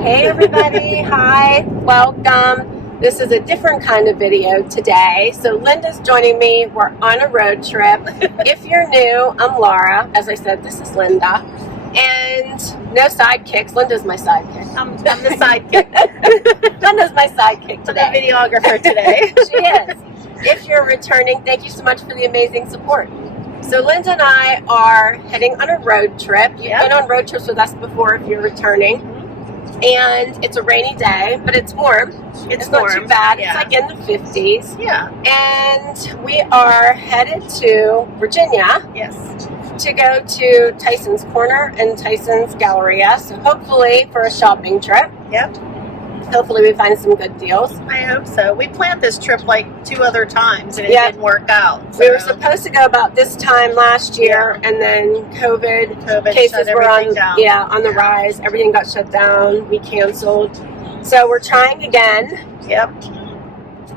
Hey everybody, hi, welcome. This is a different kind of video today. So Linda's joining me. We're on a road trip. If you're new, I'm Laura. As I said, this is Linda. And no sidekicks. Linda's my sidekick. I'm the sidekick. Linda's my sidekick today. The videographer today. She is. If you're returning, thank you so much for the amazing support. So Linda and I are heading on a road trip. You've been on road trips with us before if you're returning. And it's a rainy day, but it's warm. It's not warm. too bad. Yeah. It's like in the 50s. Yeah. And we are headed to Virginia. Yes. To go to Tysons Corner and Tysons Galleria. So hopefully for a shopping trip. Yep. Hopefully we find some good deals. I hope so. We planned this trip like 2 other times and it didn't work out. So. We were supposed to go about this time last year, and then COVID cases were on the rise. Everything got shut down. We canceled. So we're trying again. Yep.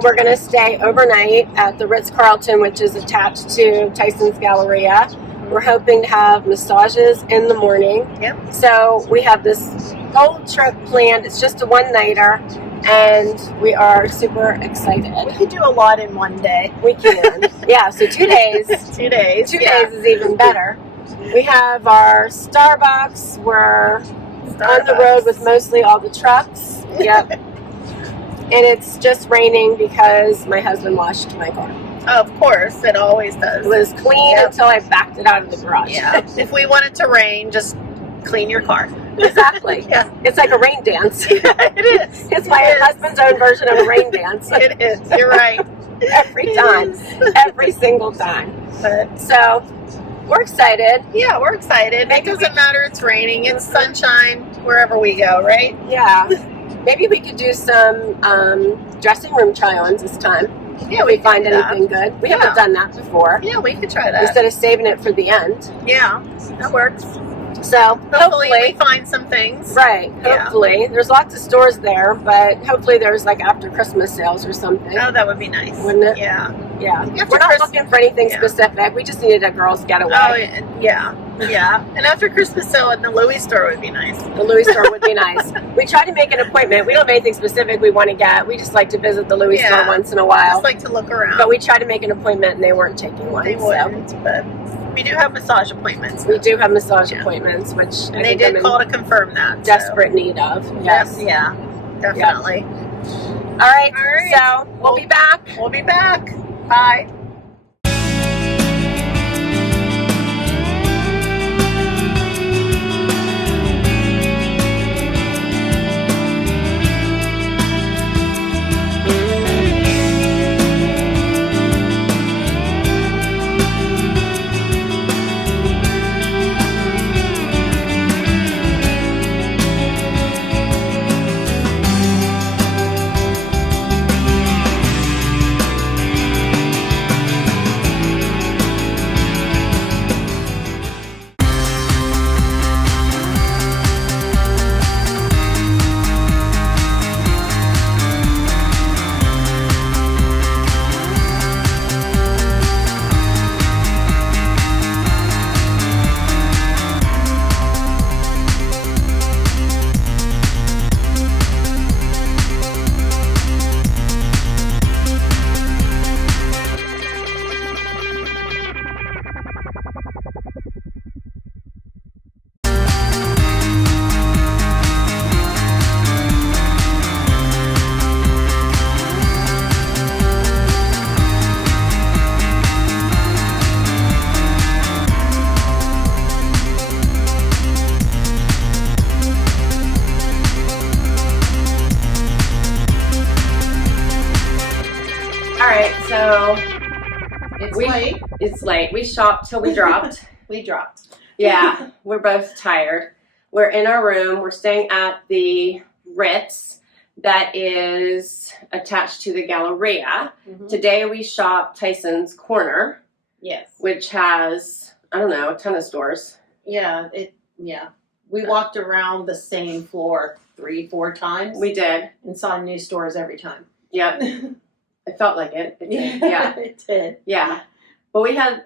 We're going to stay overnight at the Ritz-Carlton, which is attached to Tysons Galleria. We're hoping to have massages in the morning. Yep. So we have this whole trip planned. It's just a one-nighter, and we are super excited. we could do a lot in one day. We can. Yeah, so 2 days. 2 days. 2 days is even better. We have our Starbucks. We're on the road with mostly all the trucks. Yep. And it's just raining because my husband washed my car. Of course, it always does. It was clean until I backed it out of the garage. Yeah. If we want it to rain, just clean your car. Exactly. Yeah. It's like a rain dance. Yeah, it is. It's my husband's own version of a rain dance. It is. You're right. Every time. Every single time. But so we're excited. Yeah, we're excited. Maybe it doesn't matter. It's raining. It's sunshine wherever we go, right? Yeah. Maybe we could do some dressing room try-ons this time. Yeah, we find anything good. We haven't done that before. Yeah, we could try that. Instead of saving it for the end. Yeah, that works. So hopefully we find some things. Right, hopefully. Yeah. There's lots of stores there, but hopefully there's like after Christmas sales or something. Oh, that would be nice. Wouldn't it? Yeah. Yeah. We're not looking for anything specific. We just needed a girls' getaway. Oh, yeah. Yeah. And after Christmas sale at the Louis store would be nice. The Louis store would be nice. We try to make an appointment. We don't have anything specific we want to get. We just like to visit the Louis store once in a while. Just like to look around. But we tried to make an appointment and they weren't taking one. They wouldn't, but we do have massage appointments. We do have massage appointments, which and they did call to confirm that. Desperate need of. Yes. Yeah, definitely. Yep. All right. So we'll be back. We'll be back. Bye. So it's late. It's late. We shopped till we dropped. We dropped. Yeah, we're both tired. We're in our room. We're staying at the Ritz that is attached to the Galleria. Today we shopped Tysons Corner. Yes. Which has, I don't know, a ton of stores. Yeah, we walked around the same floor 3-4 times. We did. And saw new stores every time. Yep. It felt like it. It did. Yeah. It did. Yeah. But we had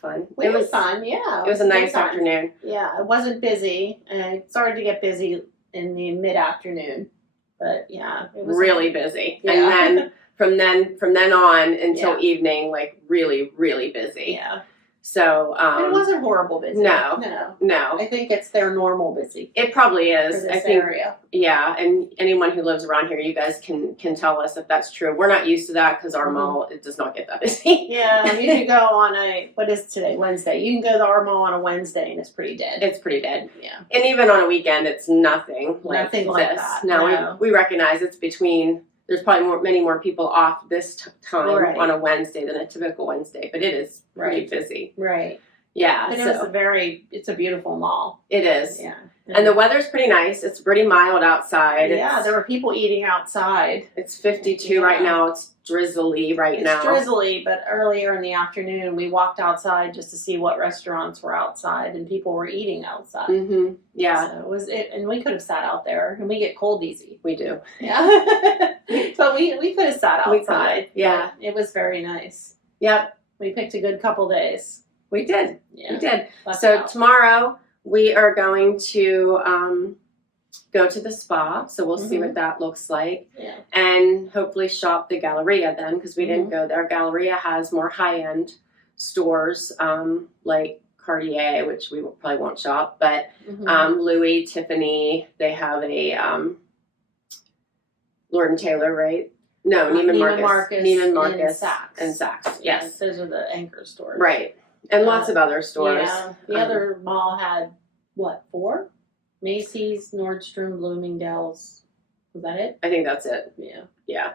fun. It was fun, yeah. It was a nice afternoon. Yeah, it wasn't busy, and it started to get busy in the mid-afternoon. But yeah, it was really busy. Yeah. And then from then on until Yeah. evening, like really, really busy. Yeah. So But it wasn't horrible busy. No. I think it's their normal busy It probably for is. this I think area. yeah, and anyone who lives around here, you guys can tell us if that's true. We're not used to that because our Mhm. mall, it does not get that busy. Yeah, you can go on what is today? Wednesday. You can go to our mall on a Wednesday and it's pretty dead. It's pretty dead. Yeah. And even on a weekend, it's nothing like Nothing like this. that, No, no. we recognize it's between, there's probably many more people off this time Right. on a Wednesday than a typical Wednesday, but it is pretty busy. Right. Yeah, But so it's a beautiful mall. it is. Yeah. And the weather's pretty nice. It's pretty mild outside. Yeah, there were people eating outside. It's 52 right Yeah. now. It's drizzly right now. It's drizzly, but earlier in the afternoon, we walked outside just to see what restaurants were outside, and people were eating outside. Mm-hmm. Yeah, So and we could have sat out there, and we get cold easy. we do. Yeah, but we could have sat We could, outside. yeah. But it was very nice. Yep, We picked a good couple days. we did. Yeah, We did. left So out. tomorrow we are going to go to the spa. So we'll see Mhm. what that looks like. Yeah, And hopefully shop the Galleria then, because we didn't go there. Galleria has more high-end stores like Cartier, which we probably won't shop, but Mhm. Louis, Tiffany, they have a Lord and Taylor, right? No, Neiman Marcus. Neiman Marcus and Saks. Saks. Yeah, Yes. those are the anchor stores. Right. And lots of other stores. Yeah, the other mall had what, 4? Macy's, Nordstrom, Bloomingdale's. Was that it? I think that's it. Yeah. Yeah.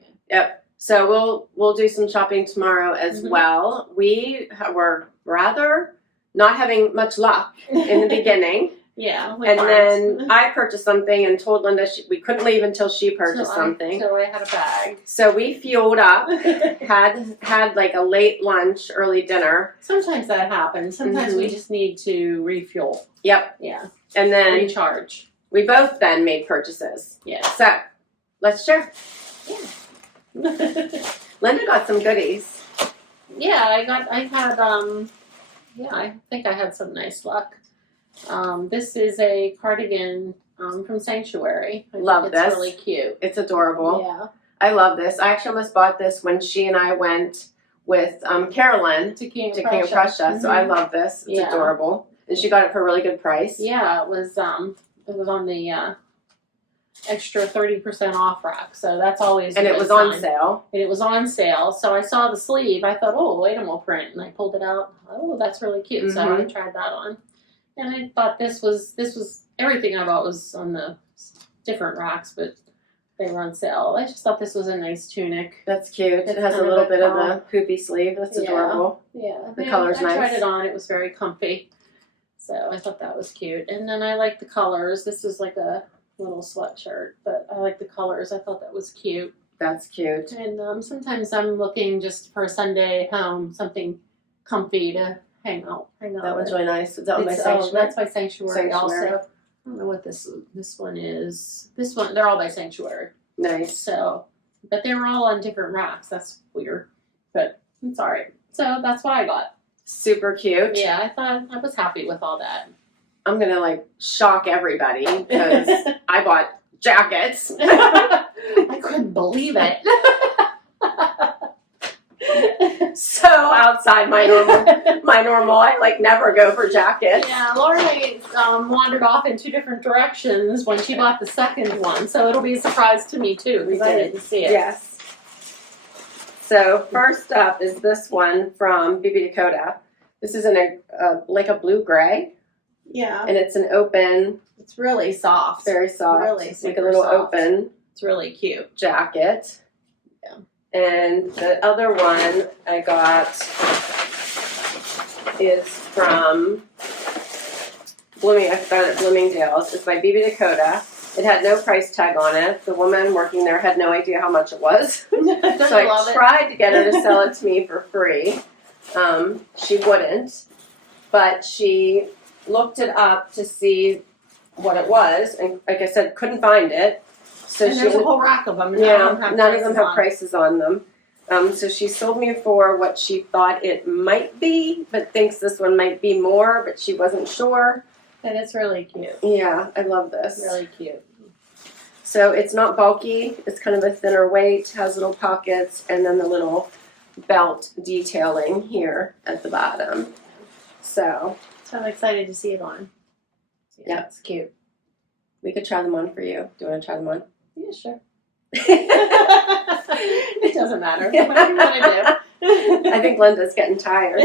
Okay. Yep. So we'll do some shopping tomorrow as Mhm. well. We were rather not having much luck in the beginning. Yeah. And then I purchased something and told Linda we couldn't leave until she purchased something. So I had a bag. So we fueled up, had like a late lunch, early dinner. Sometimes that happens. Sometimes we just need to refuel. Yep. Yeah. And then Recharge. we both then made purchases. Yeah. So let's share. Yeah. Linda got some goodies. Yeah, I think I had some nice luck. This is a cardigan from Sanctuary. I Love think it's this. really cute. It's adorable. Yeah. I love this. I actually almost bought this when she and I went with Carolyn To King of to King of Prussia. So I love this. It's Yeah. adorable. And she got it for a really good price. Yeah, it was on the extra 30% off rack. So that's always And a it good was on sign. sale. And it was on sale. So I saw the sleeve. I thought, oh, animal print, and I pulled it out. Oh, that's really cute. So I tried that on, and I thought this was everything I bought was on the different racks, but they were on sale. I just thought this was a nice tunic. That's cute. It's It has a kind of little a bit of color. a poofy sleeve. That's Yeah. adorable. Yeah, The color's I tried nice. it on. It was very comfy. So I thought that was cute. And then I like the colors. This is like a little sweatshirt, but I like the colors. I thought that was cute. That's cute. And sometimes I'm looking just for a Sunday at home, something comfy to hang out. That one's really nice. Is that one by It's- Sanctuary? that's by Sanctuary, also. Sanctuary. I don't know what this one is. This one, they're all by Sanctuary. Nice. So, but they were all on different racks. That's weird, but it's all right. So that's what I got. Super cute. Yeah, I was happy with all that. I'm going to shock everybody because I bought jackets. I couldn't believe it. So outside my normal, I never go for jackets. Yeah, Laura wandered off in 2 different directions when she bought the second one, so it'll be a surprise to me too because I didn't see it. Yes. So first up is this one from BB Dakota. This is in a blue gray, Yeah, and it's an open, it's really soft. very soft, Really like a super little soft. open It's really cute. jacket. Yeah. And the other one I got is from I found it at Bloomingdale's. It's by BB Dakota. It had no price tag on it. The woman working there had no idea how much it was. Don't So you love I it? tried to get her to sell it to me for free. She wouldn't, but she looked it up to see what it was, and like I said, couldn't find it. So And she there's a whole rack of them. And none of them prices have on. prices on them. So she sold me for what she thought it might be, but thinks this one might be more, but she wasn't sure. And it's really cute. Yeah, I love this. Really cute. So it's not bulky. It's kind of a thinner weight, has little pockets, and then the little belt detailing here at the bottom. So I'm excited to see it on. Yeah. It's cute. we could try them on for you. Do you want to try them on? Yeah, sure. It doesn't matter. Whatever you want to do. I think Linda's getting tired.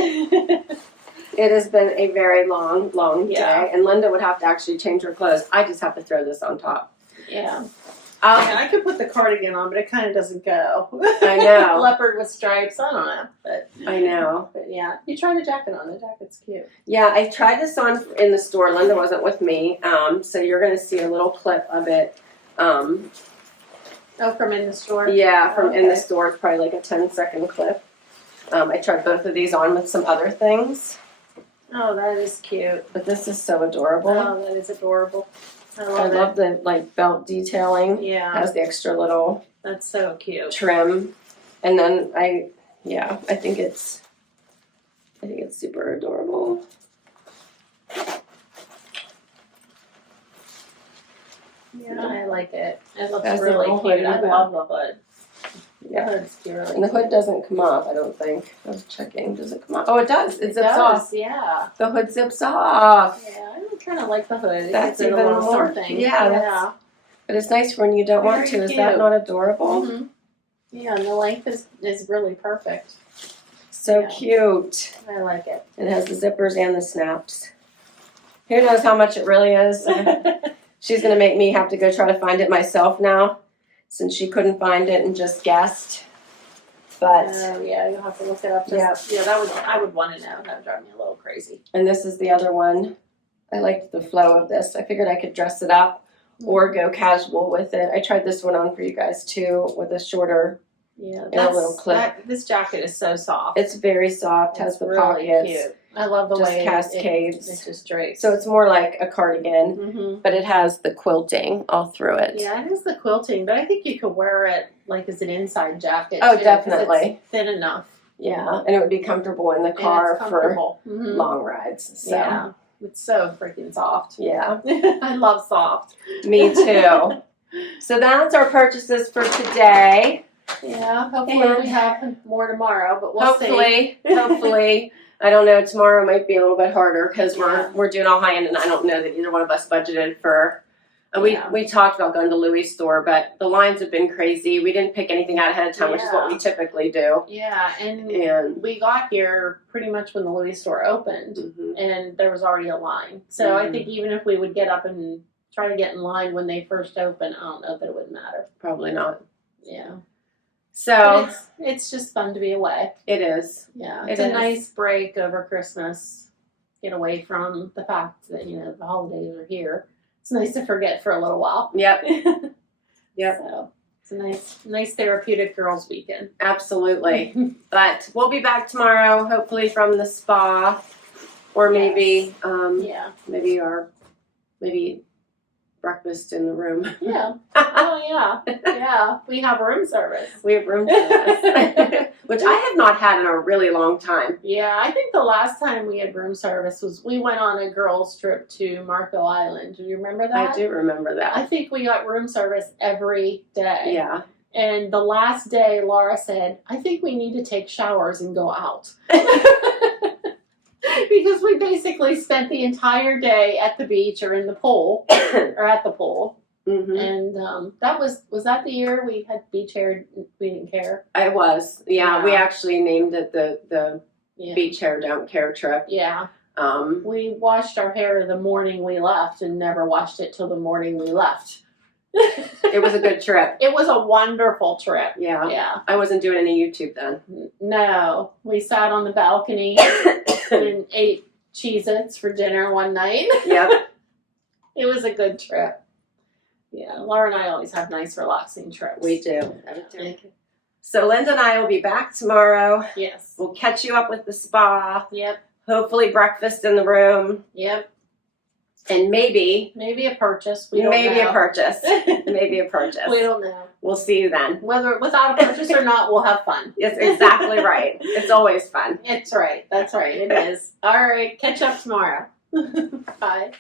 It has been a very long day, and Linda would have to actually change her clothes. I just have to throw this on top. Yeah. I could put the cardigan on, but it kind of doesn't go. I know. Leopard with stripes. I don't know, but I know. But yeah, you try the jacket on. The jacket's cute. Yeah, I tried this on in the store. Linda wasn't with me, so you're going to see a little clip of it. Oh, from in the store? Yeah, from in the store. It's probably like a 10-second clip. I tried both of these on with some other things. Oh, that is cute. But this is so adorable. Oh, that is adorable. I I love the like belt detailing. Yeah. Has the extra little That's so cute. trim. And then I think it's super adorable. Yeah, I like it. It looks Has the really little hood cute. in I the love the hood. Yeah. The hood's really And the hood doesn't come off, I don't think. I was checking. Does it come off? Oh, it does. It zips off. Yeah. The hood zips off. Yeah, I kind of like the hood. It That's gives it a even little more. something. Yeah, But it's nice when you don't want to. Very Is that cute. not adorable? Mm-hmm. Yeah, and the length is really perfect. So Yeah. cute. I like it. It has the zippers and the snaps. Who knows how much it really is? She's going to make me have to go try to find it myself now, since she couldn't find it and just guessed. But yeah, you'll have to look it up. Yeah, I would want to know. That would drive me a little crazy. and this is the other one. I liked the flow of this. I figured I could dress it up or go casual with it. I tried this one on for you guys too, with a shorter. Yeah, And a little clip. This jacket is so soft. It's very soft. Has the really pockets. cute. I love the Just way cascades. it just drapes. So it's more like a cardigan, Mm-hmm. but it has the quilting all through it. Yeah, it is the quilting, but I think you could wear it like as an inside jacket. Oh, too, 'cause definitely. it's thin enough. Yeah, and it would be comfortable in the car and it's for comfortable. Mhm. long rides. So Yeah, it's so freaking soft. yeah, I love soft. me too. So that's our purchases for today. Yeah, hopefully And we have more tomorrow, but we'll see. Hopefully. I don't know. Tomorrow might be a little bit harder because Yeah. we're doing all high end, and I don't know that either one of us budgeted for. And Yeah. we talked about going to Louis' store, but the lines have been crazy. We didn't pick anything out ahead of time, which is what we typically do. Yeah, and And we got here pretty much when the Louis store opened, and there was already a line. So I think even if we would get up and try to get in line when they first open, I don't know that it would matter. probably not. Yeah. So But it's just fun to be away. it is. Yeah. It It's a is. nice break over Christmas. Get away from the fact that, the holidays are here. It's nice to forget for a little while. Yep. Yep. So it's a nice therapeutic girls' weekend. Absolutely. But we'll be back tomorrow, hopefully from the spa, or maybe Yeah. maybe breakfast in the room. Yeah. Oh, yeah. Yeah. We have room service. We have room service, which I have not had in a really long time. Yeah, I think the last time we had room service was we went on a girls' trip to Marco Island. Do you remember that? I do remember I that. think we got room service every day. Yeah. And the last day, Laura said, I think we need to take showers and go out. Because we basically spent the entire day at the beach or in the pool, or at the pool. hmm And that was that the year we had beach hair, we didn't care? I was. Yeah, we Yeah. actually named it the Yeah. Beach Hair Don't Care trip. Yeah. Um, We washed our hair the morning we left and never washed it till the morning we left. it was a good trip. It was a wonderful trip. Yeah. Yeah. I wasn't doing any YouTube then. No. We sat on the balcony and ate Cheez-Its for dinner one night. Yep. It was a good trip. Yeah. Laura and I always have nice, relaxing trips. We do. So Linda and I will be back tomorrow. Yes. We'll catch you up with the spa. Yep. Hopefully breakfast in the room. Yep. And maybe Maybe a purchase. We don't maybe know. a purchase. Maybe a purchase. We don't know. We'll see you then. Whether without a purchase or not, we'll have fun. It's exactly right. It's always fun. It's right. That's right. It is. All right. Catch up tomorrow. Bye.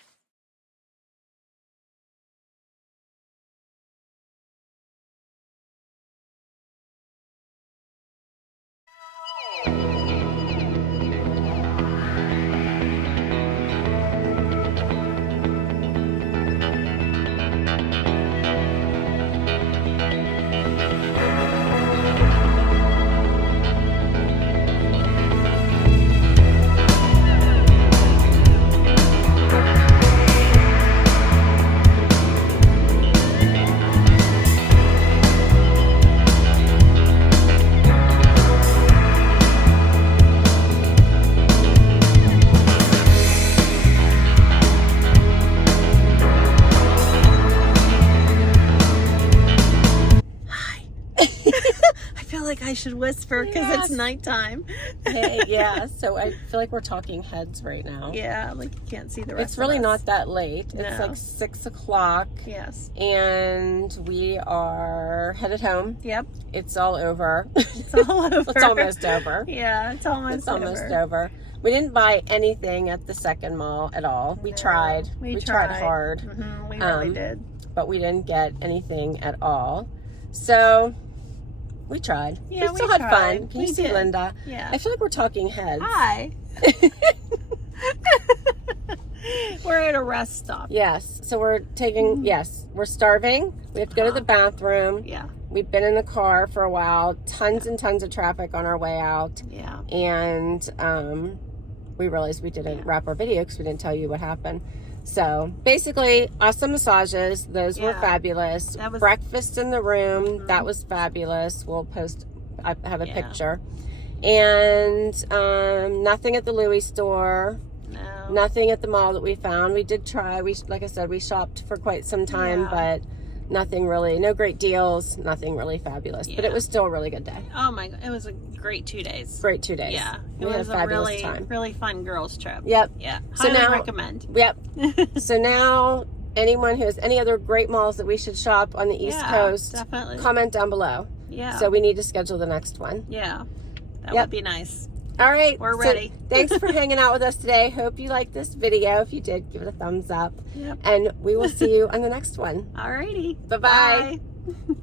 like I should whisper because it's nighttime. Hey, yeah. So I feel like we're talking heads right now. Yeah, like you can't see the rest. It's really of us. not that late. No. It's like 6 o'clock. Yes. And we are headed home. Yep. It's all over. It's all over. It's almost over. Yeah, it's almost over. We didn't buy anything at the second mall at all. We tried. We tried hard. We really did. But we didn't get anything at all. So we tried. Yeah, we still had tried. fun. Can you see Linda? Yeah. I feel like we're talking heads. Hi. We're at a rest stop. Yes. So we're taking, we're starving. We have to go to the bathroom. Yeah. We've been in the car for a while. Tons and tons of traffic on our way out. Yeah. And we realized we didn't wrap our video because we didn't tell you what happened. So basically, awesome massages. Those were fabulous. That was... Breakfast in the room. That was fabulous. We'll post, I have a picture. And nothing at the Louis store. No. Nothing at the mall that we found. We did try. Like I said, we shopped for quite some time, but nothing really, no great deals, nothing really fabulous. But it was still a really good day. Oh my God, it was a great 2 days. Great 2 days. Yeah. We had a fabulous time. Really fun girls trip. Yep. Yeah. So Highly now, recommend. Yep. So now, anyone who has any other great malls that we should shop on the East Coast, definitely. comment down below. Yeah. So we need to schedule the next one. Yeah. That would be nice. All right. We're ready. Thanks for hanging out with us today. Hope you liked this video. If you did, give it a thumbs up. Yep. And we will see you on the next one. Alrighty. Bye-bye. Bye.